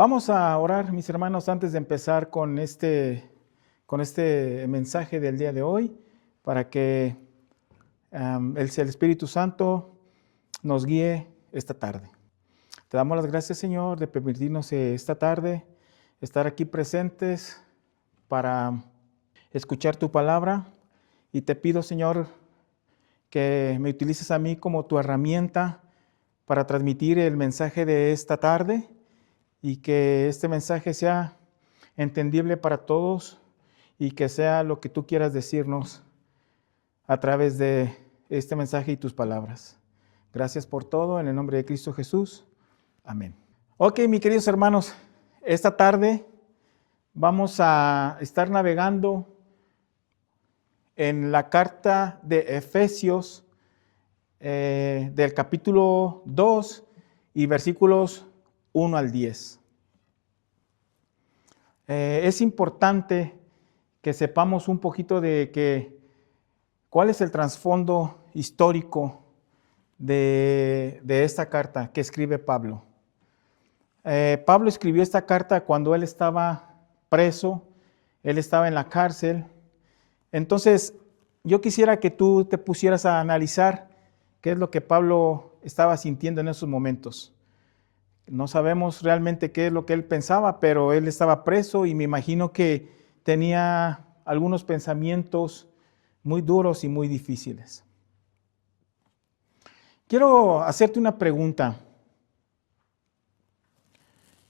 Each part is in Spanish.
Vamos a orar, mis hermanos, antes de empezar con este mensaje del día de hoy, para que el Espíritu Santo nos guíe esta tarde. Te damos las gracias, Señor, de permitirnos esta tarde estar aquí presentes para escuchar tu palabra. Y te pido, Señor, que me utilices a mí como tu herramienta para transmitir el mensaje de esta tarde y que este mensaje sea entendible para todos y que sea lo que tú quieras decirnos a través de este mensaje y tus palabras. Gracias por todo, en el nombre de Cristo Jesús. Amén. Ok, mis queridos hermanos, esta tarde vamos a estar navegando en la carta de Efesios del capítulo 2 y versículos 1 al 10. Es importante que sepamos un poquito de cuál es el trasfondo histórico de esta carta que escribe Pablo. Pablo escribió esta carta cuando él estaba preso, él estaba en la cárcel. Entonces, yo quisiera que tú te pusieras a analizar qué es lo que Pablo estaba sintiendo en esos momentos. No sabemos realmente qué es lo que él pensaba, pero él estaba preso y me imagino que tenía algunos pensamientos muy duros y muy difíciles. Quiero hacerte una pregunta.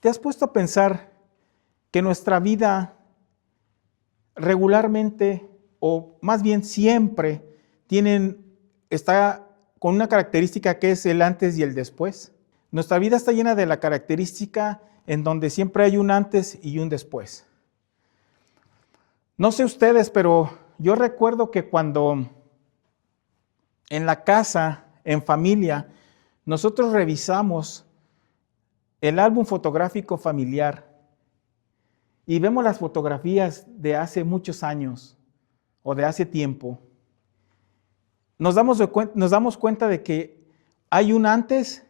¿Te has puesto a pensar que nuestra vida regularmente, o más bien siempre, está con una característica que es el antes y el después? Nuestra vida está llena de la característica en donde siempre hay un antes y un después. No sé ustedes, pero yo recuerdo que cuando en la casa, en familia, nosotros revisamos el álbum fotográfico familiar y vemos las fotografías de hace muchos años o de hace tiempo, nos damos cuenta de que hay un antes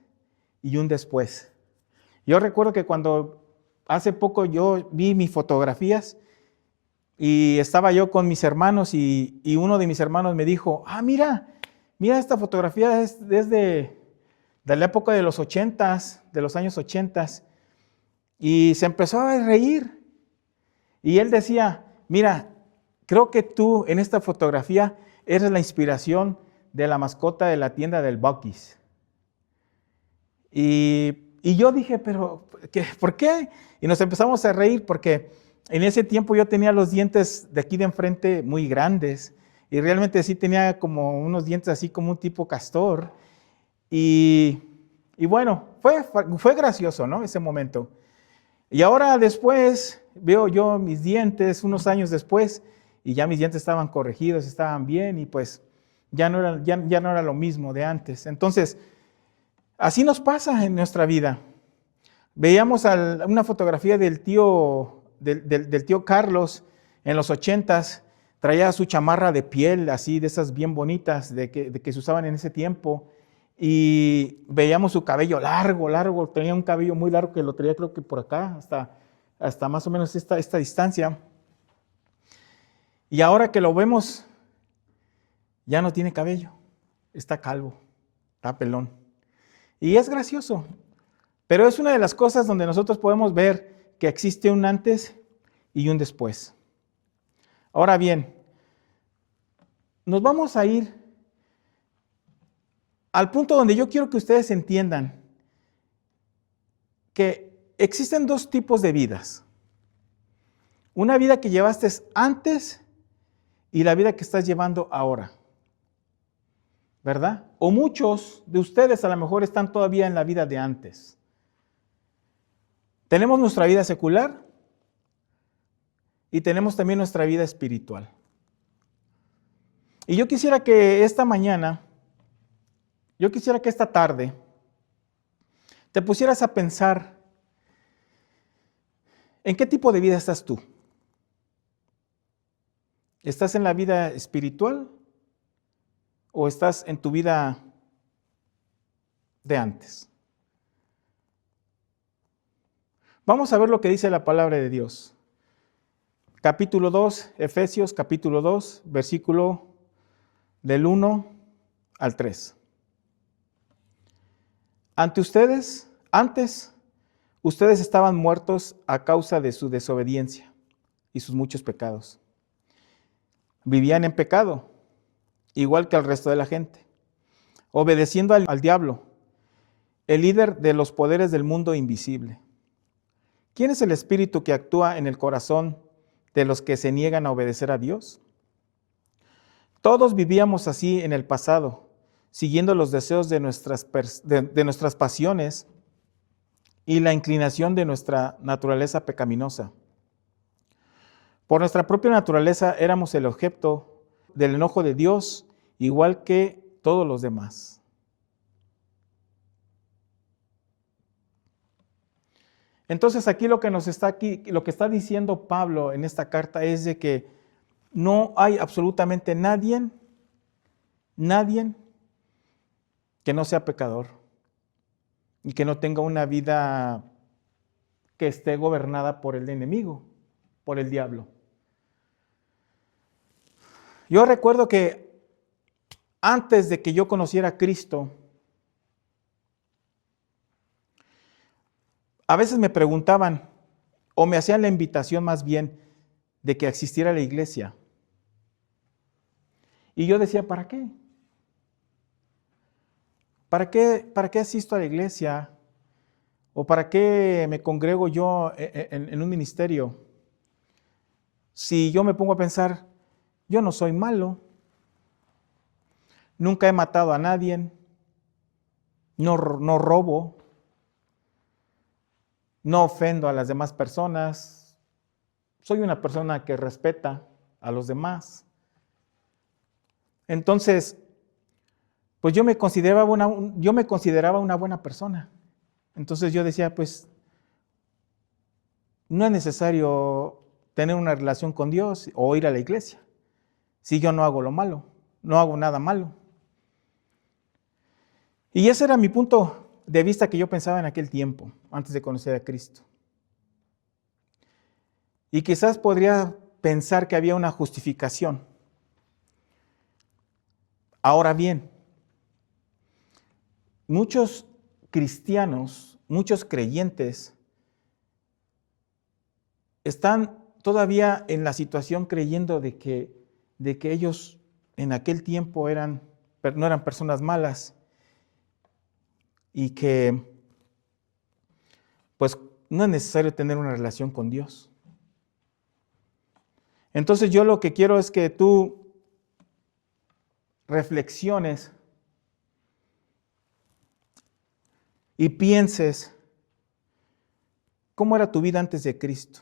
y un después. Yo recuerdo que cuando hace poco yo vi mis fotografías y estaba yo con mis hermanos y uno de mis hermanos me dijo, mira esta fotografía es desde de la época de los 80s, de los años 80s, y se empezó a reír. Y él decía, mira, creo que tú en esta fotografía eres la inspiración de la mascota de la tienda del Buc-ee's. Y yo dije, pero ¿por qué? Y nos empezamos a reír porque en ese tiempo yo tenía los dientes de aquí de enfrente muy grandes y realmente sí tenía como unos dientes así como un tipo castor. Y bueno, fue gracioso, ¿no? Ese momento. Y ahora después veo yo mis dientes unos años después y ya mis dientes estaban corregidos, estaban bien y pues ya no era lo mismo de antes. Entonces, así nos pasa en nuestra vida. Veíamos una fotografía del tío Carlos en los 80s, traía su chamarra de piel, así de esas bien bonitas de que se usaban en ese tiempo, y veíamos su cabello largo, tenía un cabello muy largo que lo traía creo que por acá, hasta más o menos esta distancia. Y ahora que lo vemos, ya no tiene cabello, está calvo, está pelón. Y es gracioso, pero es una de las cosas donde nosotros podemos ver que existe un antes y un después. Ahora bien, nos vamos a ir al punto donde yo quiero que ustedes entiendan que existen dos tipos de vidas. Una vida que llevaste antes y la vida que estás llevando ahora, ¿verdad? O muchos de ustedes a lo mejor están todavía en la vida de antes. Tenemos nuestra vida secular y tenemos también nuestra vida espiritual. Y yo quisiera que esta tarde, te pusieras a pensar en qué tipo de vida estás tú. ¿Estás en la vida espiritual o estás en tu vida de antes? Vamos a ver lo que dice la palabra de Dios. Capítulo 2, Efesios capítulo 2, versículo del 1 al 3. Antes, ustedes estaban muertos a causa de su desobediencia y sus muchos pecados. Vivían en pecado, igual que el resto de la gente, obedeciendo al diablo, el líder de los poderes del mundo invisible. ¿Quién es el espíritu que actúa en el corazón de los que se niegan a obedecer a Dios? Todos vivíamos así en el pasado, siguiendo los deseos de nuestras pasiones y la inclinación de nuestra naturaleza pecaminosa. Por nuestra propia naturaleza éramos el objeto del enojo de Dios, igual que todos los demás. Entonces aquí lo que está diciendo Pablo en esta carta es de que no hay absolutamente nadie que no sea pecador y que no tenga una vida que esté gobernada por el enemigo, por el diablo. Yo recuerdo que antes de que yo conociera a Cristo, a veces me preguntaban, o me hacían la invitación más bien, de que existiera la iglesia. Y yo decía, ¿para qué? ¿Para qué asisto a la iglesia? ¿O para qué me congrego yo en un ministerio? Si yo me pongo a pensar, yo no soy malo, nunca he matado a nadie, no robo, no ofendo a las demás personas, soy una persona que respeta a los demás. Entonces, pues yo me consideraba una buena persona. Entonces yo decía, pues no es necesario tener una relación con Dios o ir a la iglesia, si yo no hago lo malo, no hago nada malo. Y ese era mi punto de vista que yo pensaba en aquel tiempo, antes de conocer a Cristo. Y quizás podría pensar que había una justificación. Ahora bien, muchos cristianos, muchos creyentes, están todavía en la situación creyendo de que ellos en aquel tiempo no eran personas malas y que pues no es necesario tener una relación con Dios. Entonces yo lo que quiero es que tú reflexiones y pienses cómo era tu vida antes de Cristo.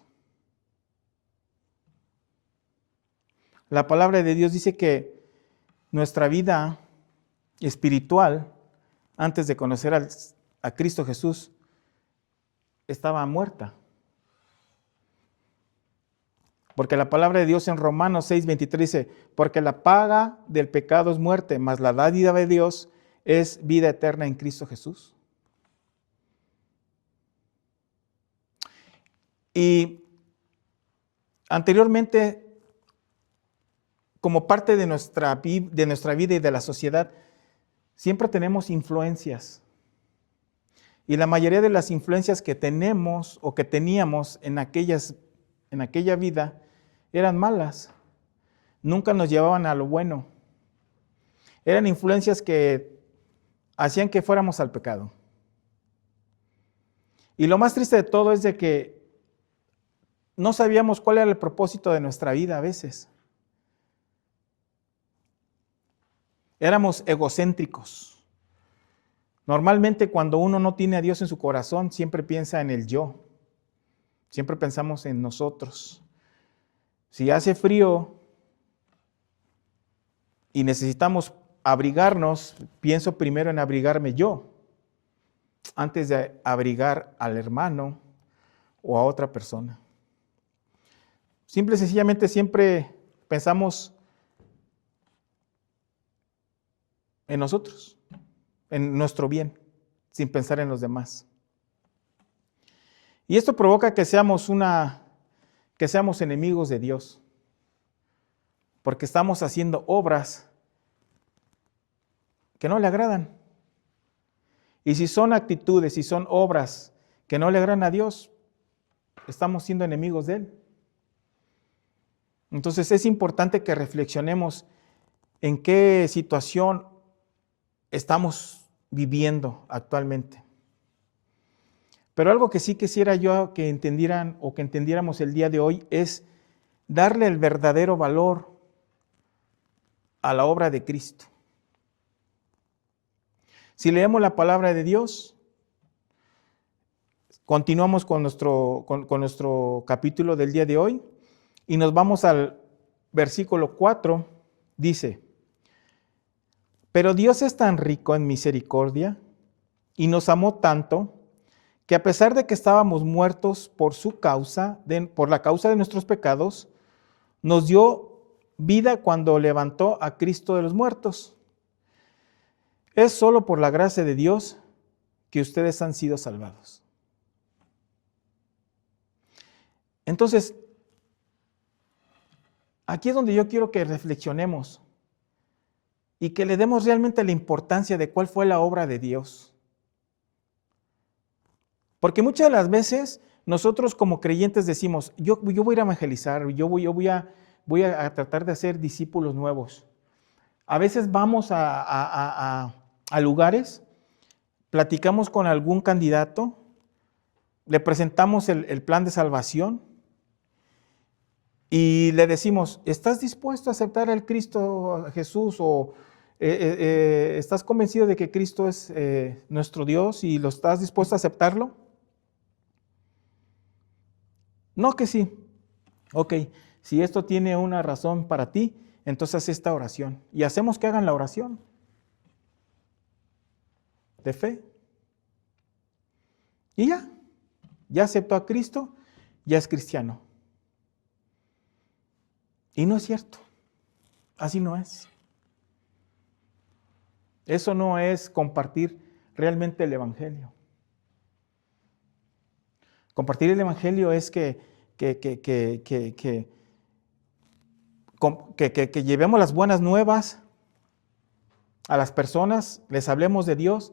La palabra de Dios dice que nuestra vida espiritual, antes de conocer a Cristo Jesús, estaba muerta. Porque la palabra de Dios en Romanos 6:23 dice, porque la paga del pecado es muerte, mas la dádiva de Dios es vida eterna en Cristo Jesús. Y anteriormente, como parte de nuestra vida y de la sociedad, siempre tenemos influencias. Y la mayoría de las influencias que tenemos o que teníamos en aquella vida eran malas. Nunca nos llevaban a lo bueno. Eran influencias que hacían que fuéramos al pecado. Y lo más triste de todo es de que no sabíamos cuál era el propósito de nuestra vida a veces. Éramos egocéntricos. Normalmente cuando uno no tiene a Dios en su corazón, siempre piensa en el yo. Siempre pensamos en nosotros. Si hace frío y necesitamos abrigarnos, pienso primero en abrigarme yo, antes de abrigar al hermano o a otra persona. Simple y sencillamente siempre pensamos en nosotros, en nuestro bien, sin pensar en los demás. Y esto provoca que seamos enemigos de Dios, porque estamos haciendo obras que no le agradan. Y si son actitudes, si son obras que no le agradan a Dios, estamos siendo enemigos de Él. Entonces es importante que reflexionemos en qué situación estamos viviendo actualmente. Pero algo que sí quisiera yo que entendieran o que entendiéramos el día de hoy es darle el verdadero valor a la obra de Cristo. Si leemos la palabra de Dios, continuamos con nuestro capítulo del día de hoy y nos vamos al versículo 4, dice: pero Dios es tan rico en misericordia y nos amó tanto que a pesar de que estábamos muertos por la causa de nuestros pecados, nos dio vida cuando levantó a Cristo de los muertos. Es solo por la gracia de Dios que ustedes han sido salvados. Entonces, aquí es donde yo quiero que reflexionemos y que le demos realmente la importancia de cuál fue la obra de Dios. Porque muchas de las veces nosotros como creyentes decimos, yo voy a ir a evangelizar, yo voy a tratar de hacer discípulos nuevos. A veces vamos a lugares, platicamos con algún candidato, le presentamos el plan de salvación y le decimos, ¿estás dispuesto a aceptar al Cristo Jesús o estás convencido de que Cristo es nuestro Dios y lo estás dispuesto a aceptarlo? No, que sí. Ok, si esto tiene una razón para ti, entonces esta oración. Y hacemos que hagan la oración de fe. Y ya aceptó a Cristo, ya es cristiano. Y no es cierto, así no es. Eso no es compartir realmente el Evangelio. Compartir el Evangelio es que llevemos las buenas nuevas a las personas, les hablemos de Dios,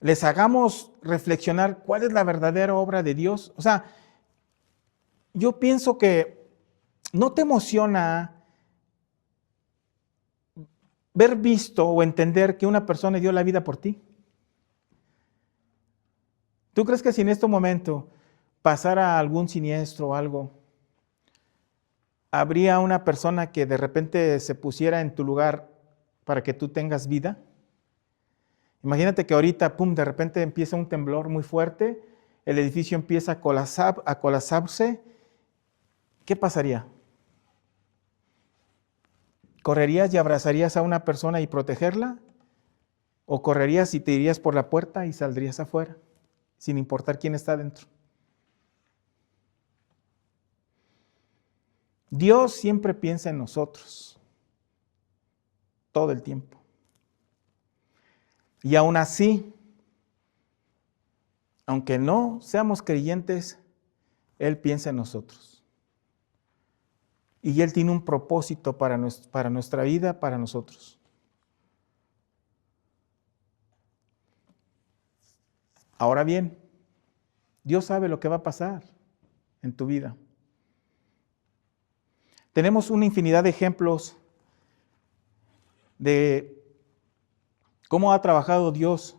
les hagamos reflexionar cuál es la verdadera obra de Dios. O sea, yo pienso que no te emociona ver visto o entender que una persona dio la vida por ti. ¿Tú crees que si en este momento pasara algún siniestro o algo, habría una persona que de repente se pusiera en tu lugar para que tú tengas vida? Imagínate que ahorita, pum, de repente empieza un temblor muy fuerte, el edificio empieza a colapsarse. ¿Qué pasaría? ¿Correrías y abrazarías a una persona y protegerla? ¿O correrías y te irías por la puerta y saldrías afuera, sin importar quién está dentro? Dios siempre piensa en nosotros, todo el tiempo. Y aún así, aunque no seamos creyentes, Él piensa en nosotros. Y Él tiene un propósito para nuestra vida, para nosotros. Ahora bien, Dios sabe lo que va a pasar en tu vida. Tenemos una infinidad de ejemplos de cómo ha trabajado Dios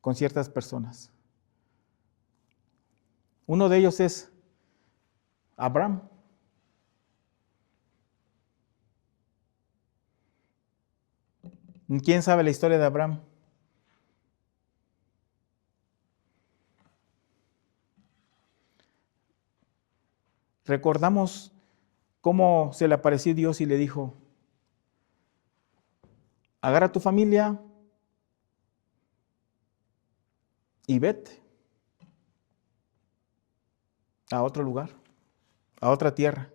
con ciertas personas. Uno de ellos es Abraham. ¿Quién sabe la historia de Abraham? Recordamos cómo se le apareció Dios y le dijo, agarra a tu familia y vete a otro lugar, a otra tierra.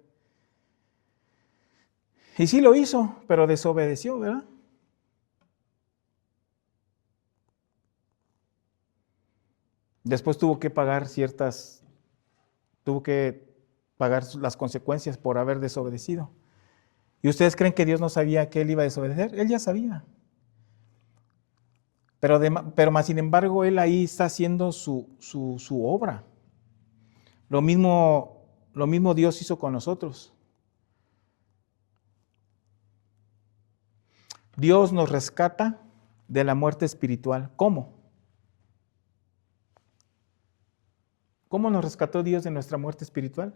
Y sí lo hizo, pero desobedeció, ¿verdad? Después tuvo que pagar las consecuencias por haber desobedecido. ¿Y ustedes creen que Dios no sabía que él iba a desobedecer? Él ya sabía. Pero más sin embargo, él ahí está haciendo su obra. Lo mismo Dios hizo con nosotros. Dios nos rescata de la muerte espiritual. ¿Cómo? ¿Cómo nos rescató Dios de nuestra muerte espiritual?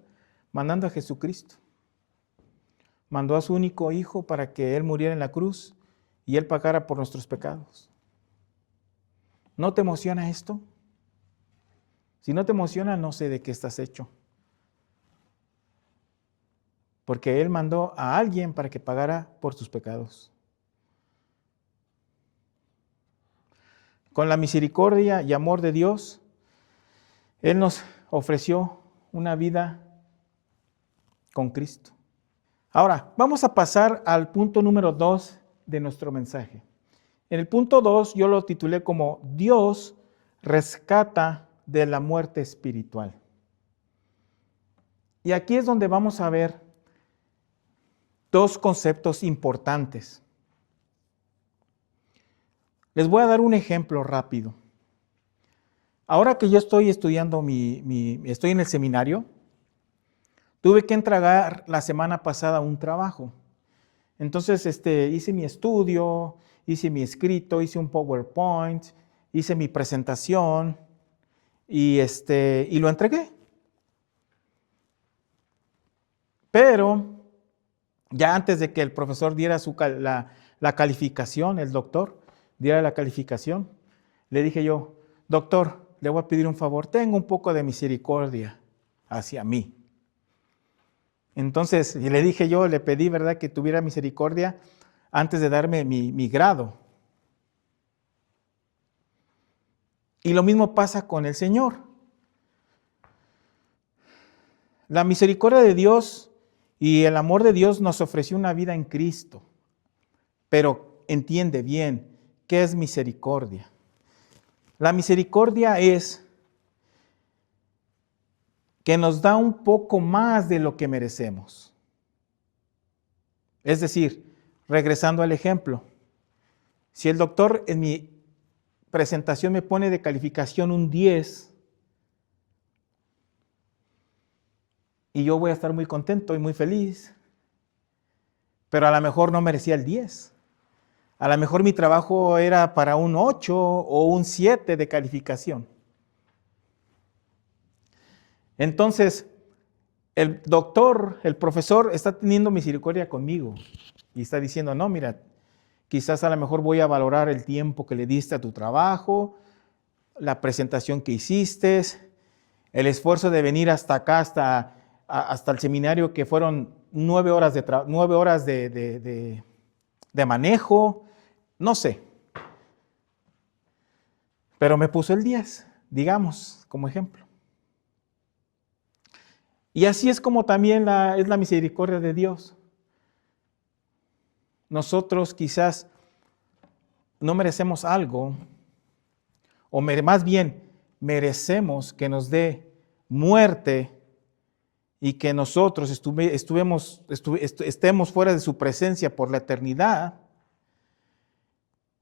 Mandando a Jesucristo. Mandó a su único Hijo para que Él muriera en la cruz y Él pagara por nuestros pecados. ¿No te emociona esto? Si no te emociona, no sé de qué estás hecho. Porque Él mandó a alguien para que pagara por tus pecados. Con la misericordia y amor de Dios, Él nos ofreció una vida con Cristo. Ahora, vamos a pasar al punto número 2 de nuestro mensaje. En el punto 2 yo lo titulé como Dios rescata de la muerte espiritual. Y aquí es donde vamos a ver dos conceptos importantes. Les voy a dar un ejemplo rápido. Ahora que yo estoy estudiando estoy en el seminario, tuve que entregar la semana pasada un trabajo. Entonces hice mi estudio, hice mi escrito, hice un PowerPoint, hice mi presentación y lo entregué. Pero ya antes de que el profesor diera la calificación, el doctor diera la calificación, le dije yo, doctor, le voy a pedir un favor, tenga un poco de misericordia hacia mí. Entonces, y le dije yo, le pedí, ¿verdad?, que tuviera misericordia antes de darme mi grado. Y lo mismo pasa con el Señor. La misericordia de Dios y el amor de Dios nos ofreció una vida en Cristo. Pero entiende bien, ¿qué es misericordia? La misericordia es que nos da un poco más de lo que merecemos. Es decir, regresando al ejemplo, si el doctor en mi presentación me pone de calificación un 10, y yo voy a estar muy contento y muy feliz, pero a lo mejor no merecía el 10. A lo mejor mi trabajo era para un 8 o un 7 de calificación. Entonces, el doctor, el profesor, está teniendo misericordia conmigo y está diciendo, no, mira, quizás a lo mejor voy a valorar el tiempo que le diste a tu trabajo, la presentación que hiciste, el esfuerzo de venir hasta acá, hasta el seminario, que fueron 9 horas de manejo, no sé. Pero me puso el 10, digamos, como ejemplo. Y así es como también es la misericordia de Dios. Nosotros quizás no merecemos algo, o más bien merecemos que nos dé muerte y que nosotros estemos fuera de su presencia por la eternidad,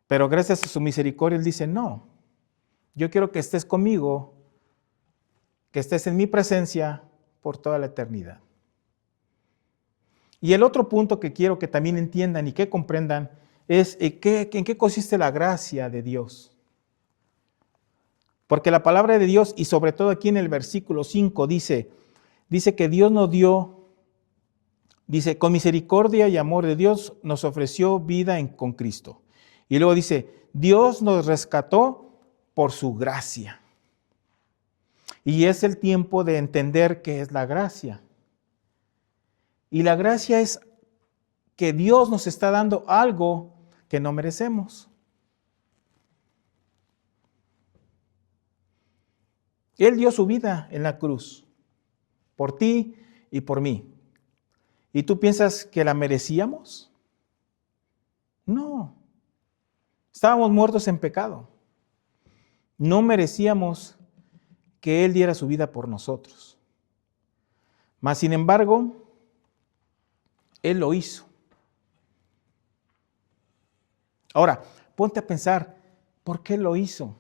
pero gracias a su misericordia Él dice, no, yo quiero que estés conmigo, que estés en mi presencia por toda la eternidad. Y el otro punto que quiero que también entiendan y que comprendan es en qué consiste la gracia de Dios. Porque la palabra de Dios, y sobre todo aquí en el versículo 5, dice que Dios nos dio, dice, con misericordia y amor de Dios nos ofreció vida con Cristo. Y luego dice, Dios nos rescató por su gracia. Y es el tiempo de entender qué es la gracia. Y la gracia es que Dios nos está dando algo que no merecemos. Él dio su vida en la cruz, por ti y por mí. ¿Y tú piensas que la merecíamos? No. Estábamos muertos en pecado. No merecíamos que Él diera su vida por nosotros. Mas, sin embargo, Él lo hizo. Ahora, ponte a pensar, ¿por qué lo hizo?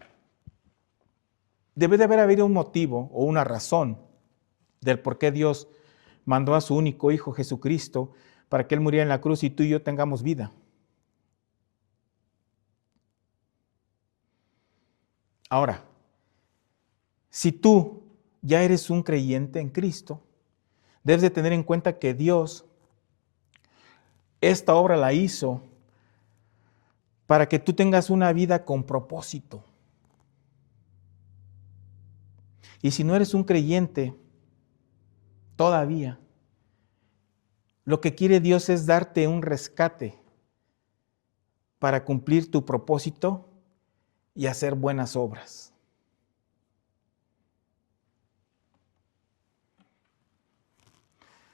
Debe de haber habido un motivo o una razón del por qué Dios mandó a su único Hijo Jesucristo para que Él muriera en la cruz y tú y yo tengamos vida. Ahora, si tú ya eres un creyente en Cristo, debes de tener en cuenta que Dios esta obra la hizo para que tú tengas una vida con propósito. Y si no eres un creyente todavía, lo que quiere Dios es darte un rescate para cumplir tu propósito y hacer buenas obras.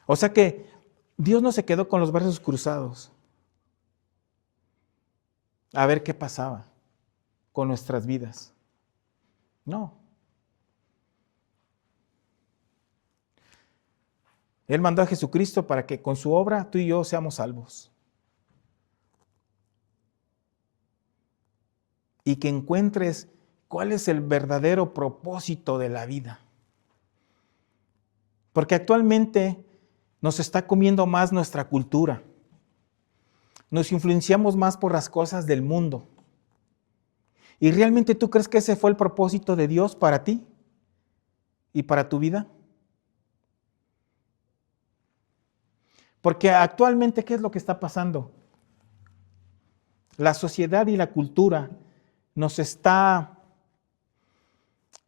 O sea que Dios no se quedó con los brazos cruzados a ver qué pasaba con nuestras vidas. No. Él mandó a Jesucristo para que con su obra tú y yo seamos salvos. Y que encuentres cuál es el verdadero propósito de la vida. Porque actualmente nos está comiendo más nuestra cultura. Nos influenciamos más por las cosas del mundo. ¿Y realmente tú crees que ese fue el propósito de Dios para ti y para tu vida? Porque actualmente, ¿qué es lo que está pasando? La sociedad y la cultura nos está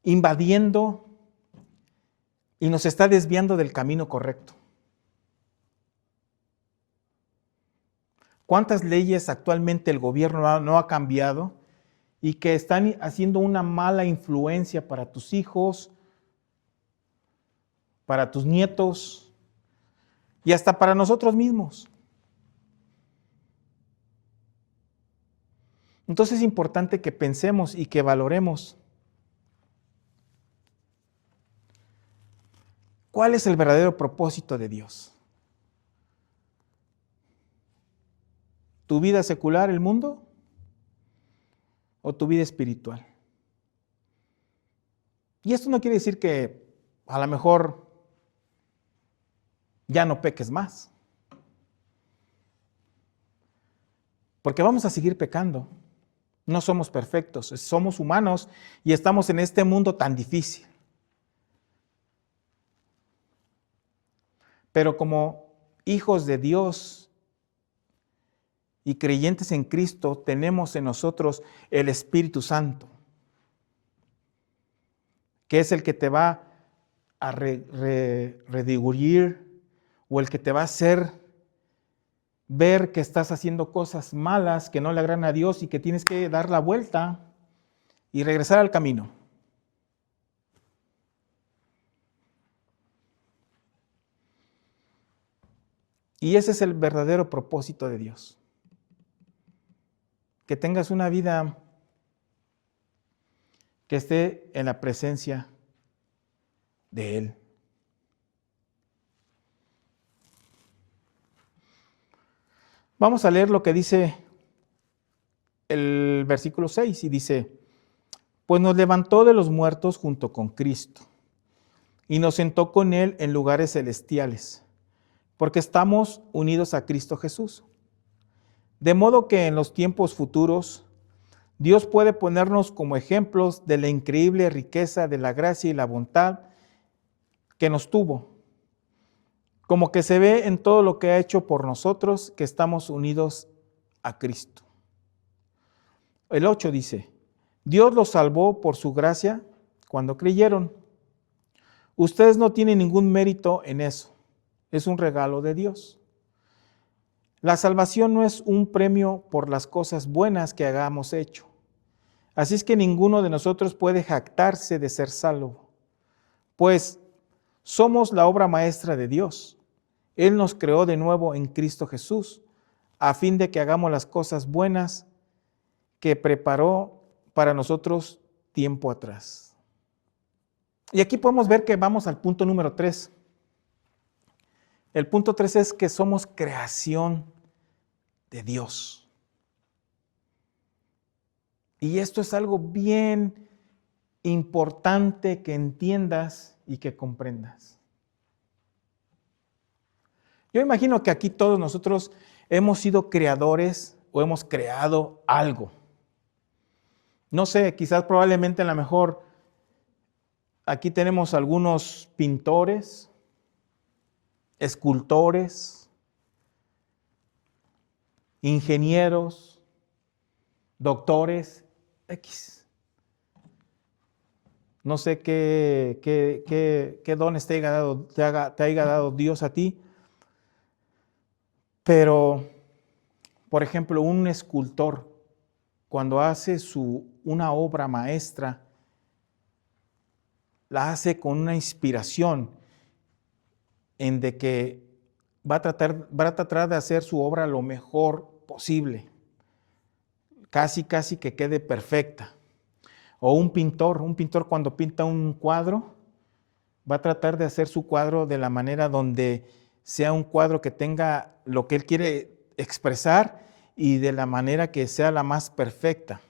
invadiendo y nos está desviando del camino correcto. ¿Cuántas leyes actualmente el gobierno no ha cambiado y que están haciendo una mala influencia para tus hijos, para tus nietos y hasta para nosotros mismos? Entonces es importante que pensemos y que valoremos cuál es el verdadero propósito de Dios. ¿Tu vida secular, el mundo? ¿O tu vida espiritual? Y esto no quiere decir que a lo mejor ya no peques más. Porque vamos a seguir pecando. No somos perfectos, somos humanos y estamos en este mundo tan difícil. Pero como hijos de Dios y creyentes en Cristo, tenemos en nosotros el Espíritu Santo, que es el que te va a redarguir o el que te va a hacer ver que estás haciendo cosas malas, que no le agradan a Dios y que tienes que dar la vuelta y regresar al camino. Y ese es el verdadero propósito de Dios. Que tengas una vida que esté en la presencia de Él. Vamos a leer lo que dice el versículo 6 y dice: pues nos levantó de los muertos junto con Cristo y nos sentó con Él en lugares celestiales, porque estamos unidos a Cristo Jesús. De modo que en los tiempos futuros Dios puede ponernos como ejemplos de la increíble riqueza de la gracia y la bondad que nos tuvo, como que se ve en todo lo que ha hecho por nosotros que estamos unidos a Cristo. El 8 dice: Dios los salvó por su gracia cuando creyeron. Ustedes no tienen ningún mérito en eso, es un regalo de Dios. La salvación no es un premio por las cosas buenas que hayamos hecho. Así es que ninguno de nosotros puede jactarse de ser salvo, pues somos la obra maestra de Dios. Él nos creó de nuevo en Cristo Jesús, a fin de que hagamos las cosas buenas que preparó para nosotros tiempo atrás. Y aquí podemos ver que vamos al punto número 3. El punto 3 es que somos creación de Dios. Y esto es algo bien importante que entiendas y que comprendas. Yo imagino que aquí todos nosotros hemos sido creadores o hemos creado algo. No sé, quizás probablemente a lo mejor aquí tenemos algunos pintores, escultores, ingenieros, doctores, X. No sé qué dones te haya dado Dios a ti, pero, por ejemplo, un escultor, cuando hace una obra maestra, la hace con una inspiración en de que va a tratar de hacer su obra lo mejor posible, casi que quede perfecta. O un pintor cuando pinta un cuadro, va a tratar de hacer su cuadro de la manera donde sea un cuadro que tenga lo que él quiere expresar y de la manera que sea la más perfecta.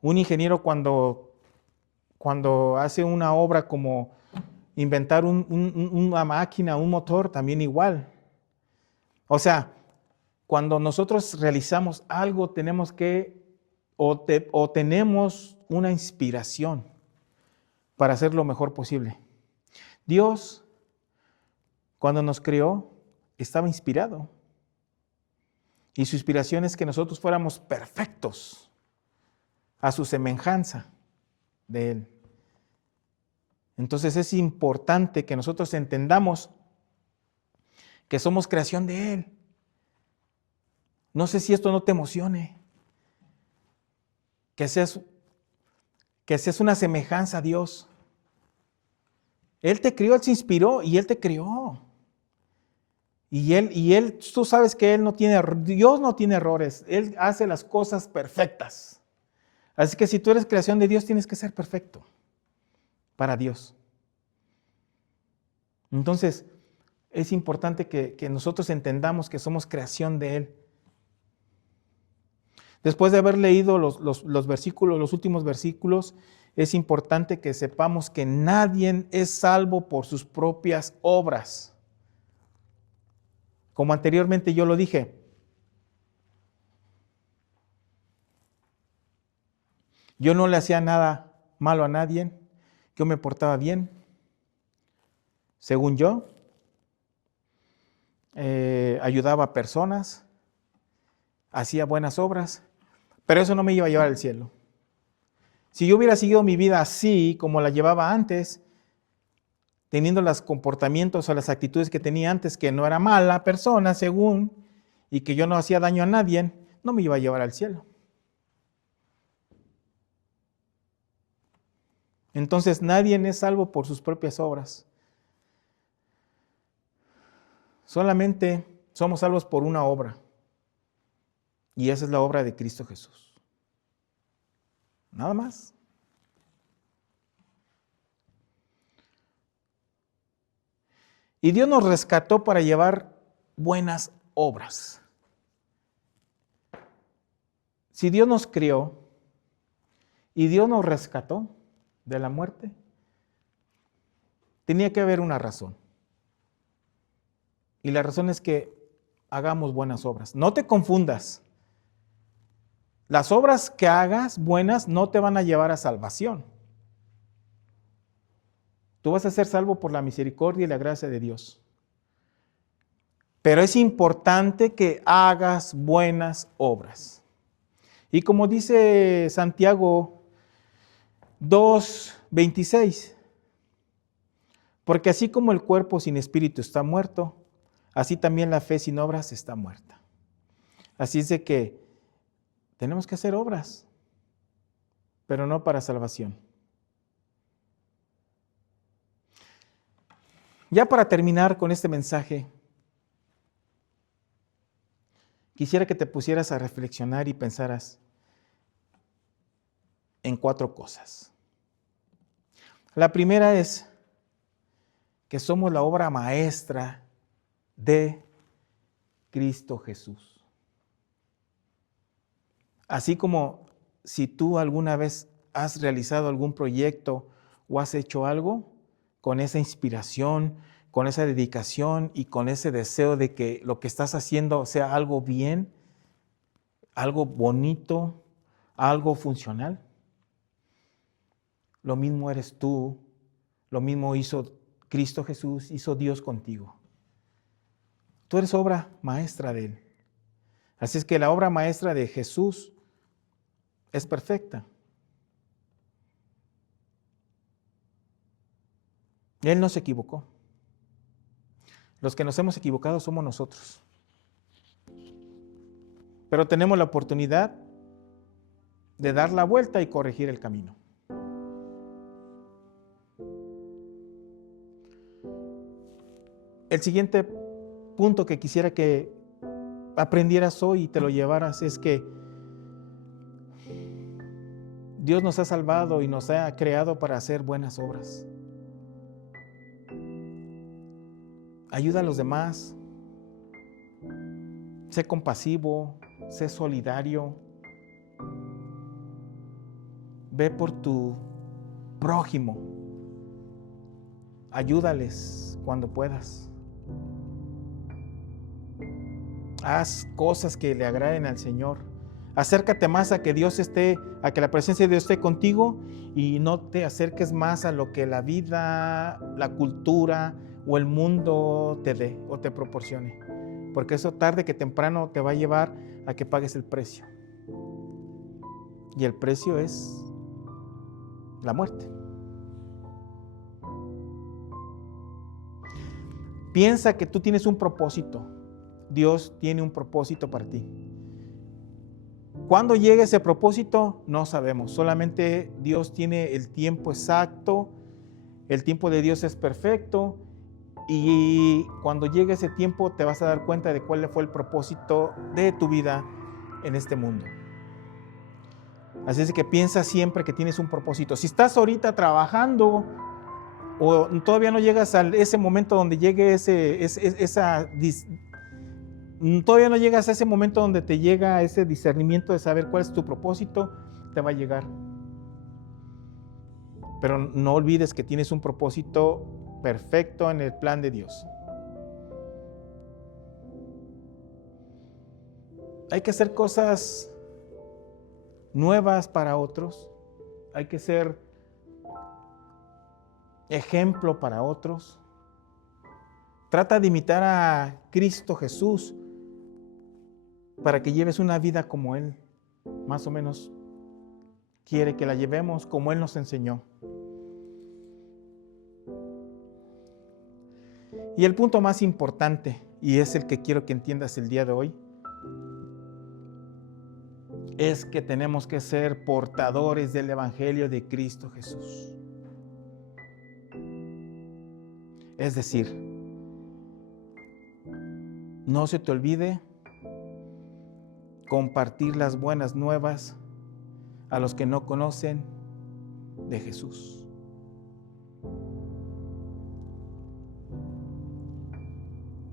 Un ingeniero cuando hace una obra como inventar una máquina, un motor, también igual. O sea, cuando nosotros realizamos algo, tenemos que, o tenemos una inspiración para hacer lo mejor posible. Dios, cuando nos creó, estaba inspirado. Y su inspiración es que nosotros fuéramos perfectos a su semejanza de Él. Entonces es importante que nosotros entendamos que somos creación de Él. No sé si esto no te emocione, que seas una semejanza a Dios. Él te crió, Él se inspiró y Él te crió. Y él, tú sabes que Dios no tiene errores, Él hace las cosas perfectas. Así que si tú eres creación de Dios, tienes que ser perfecto para Dios. Entonces, es importante que nosotros entendamos que somos creación de Él. Después de haber leído los versículos, los últimos versículos, es importante que sepamos que nadie es salvo por sus propias obras. Como anteriormente yo lo dije, yo no le hacía nada malo a nadie, yo me portaba bien, según yo, ayudaba a personas, hacía buenas obras, pero eso no me iba a llevar al cielo. Si yo hubiera seguido mi vida así como la llevaba antes, teniendo los comportamientos o las actitudes que tenía antes, que no era mala persona según, y que yo no hacía daño a nadie, no me iba a llevar al cielo. Entonces nadie es salvo por sus propias obras. Solamente somos salvos por una obra, y esa es la obra de Cristo Jesús. Nada más. Y Dios nos rescató para llevar buenas obras. Si Dios nos crió y Dios nos rescató de la muerte, tenía que haber una razón. Y la razón es que hagamos buenas obras. No te confundas. Las obras que hagas buenas no te van a llevar a salvación. Tú vas a ser salvo por la misericordia y la gracia de Dios. Pero es importante que hagas buenas obras. Y como dice Santiago 2:26, porque así como el cuerpo sin espíritu está muerto, así también la fe sin obras está muerta. Así es de que tenemos que hacer obras, pero no para salvación. Ya para terminar con este mensaje, quisiera que te pusieras a reflexionar y pensaras en 4 cosas. La primera es que somos la obra maestra de Cristo Jesús. Así como si tú alguna vez has realizado algún proyecto o has hecho algo con esa inspiración, con esa dedicación y con ese deseo de que lo que estás haciendo sea algo bien, algo bonito, algo funcional. Lo mismo eres tú, lo mismo hizo Cristo Jesús, hizo Dios contigo. Tú eres obra maestra de Él. Así es que la obra maestra de Jesús es perfecta. Él no se equivocó. Los que nos hemos equivocado somos nosotros. Pero tenemos la oportunidad de dar la vuelta y corregir el camino. El siguiente punto que quisiera que aprendieras hoy y te lo llevaras es que Dios nos ha salvado y nos ha creado para hacer buenas obras. Ayuda a los demás. Sé compasivo, sé solidario. Ve por tu prójimo. Ayúdales cuando puedas. Haz cosas que le agraden al Señor. Acércate más a que Dios esté, a que la presencia de Dios esté contigo y no te acerques más a lo que la vida, la cultura o el mundo te dé o te proporcione. Porque eso tarde que temprano te va a llevar a que pagues el precio. Y el precio es la muerte. Piensa que tú tienes un propósito. Dios tiene un propósito para ti. ¿Cuándo llega ese propósito? No sabemos. Solamente Dios tiene el tiempo exacto. El tiempo de Dios es perfecto. Y cuando llegue ese tiempo te vas a dar cuenta de cuál fue el propósito de tu vida en este mundo. Así es que piensa siempre que tienes un propósito. Si estás ahorita trabajando o todavía no llegas a ese momento donde llegue todavía no llegas a ese momento donde te llega ese discernimiento de saber cuál es tu propósito, te va a llegar. Pero no olvides que tienes un propósito perfecto en el plan de Dios. Hay que hacer cosas nuevas para otros. Hay que ser ejemplo para otros. Trata de imitar a Cristo Jesús para que lleves una vida como Él. Más o menos quiere que la llevemos como Él nos enseñó. Y el punto más importante, y es el que quiero que entiendas el día de hoy, es que tenemos que ser portadores del Evangelio de Cristo Jesús. Es decir, no se te olvide compartir las buenas nuevas a los que no conocen de Jesús.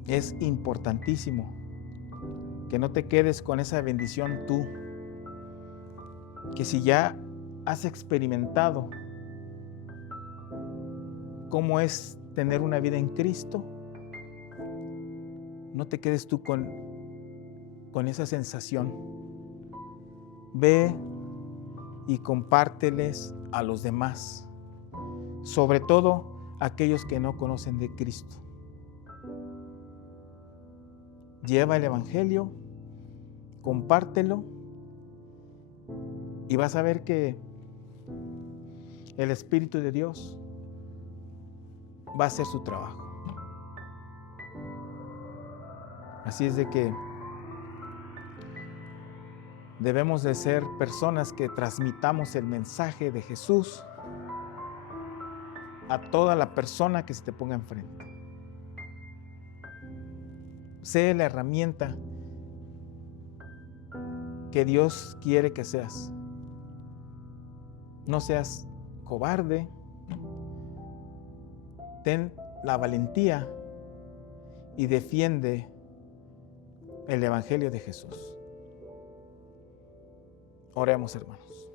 Es importantísimo que no te quedes con esa bendición tú, que si ya has experimentado cómo es tener una vida en Cristo, no te quedes tú con esa sensación. Ve y compárteles a los demás, sobre todo a aquellos que no conocen de Cristo. Lleva el Evangelio, compártelo y vas a ver que el Espíritu de Dios va a hacer su trabajo. Así es de que debemos de ser personas que transmitamos el mensaje de Jesús a toda la persona que se te ponga enfrente. Sé la herramienta que Dios quiere que seas. No seas cobarde, ten la valentía y defiende el Evangelio de Jesús. Oremos, hermanos.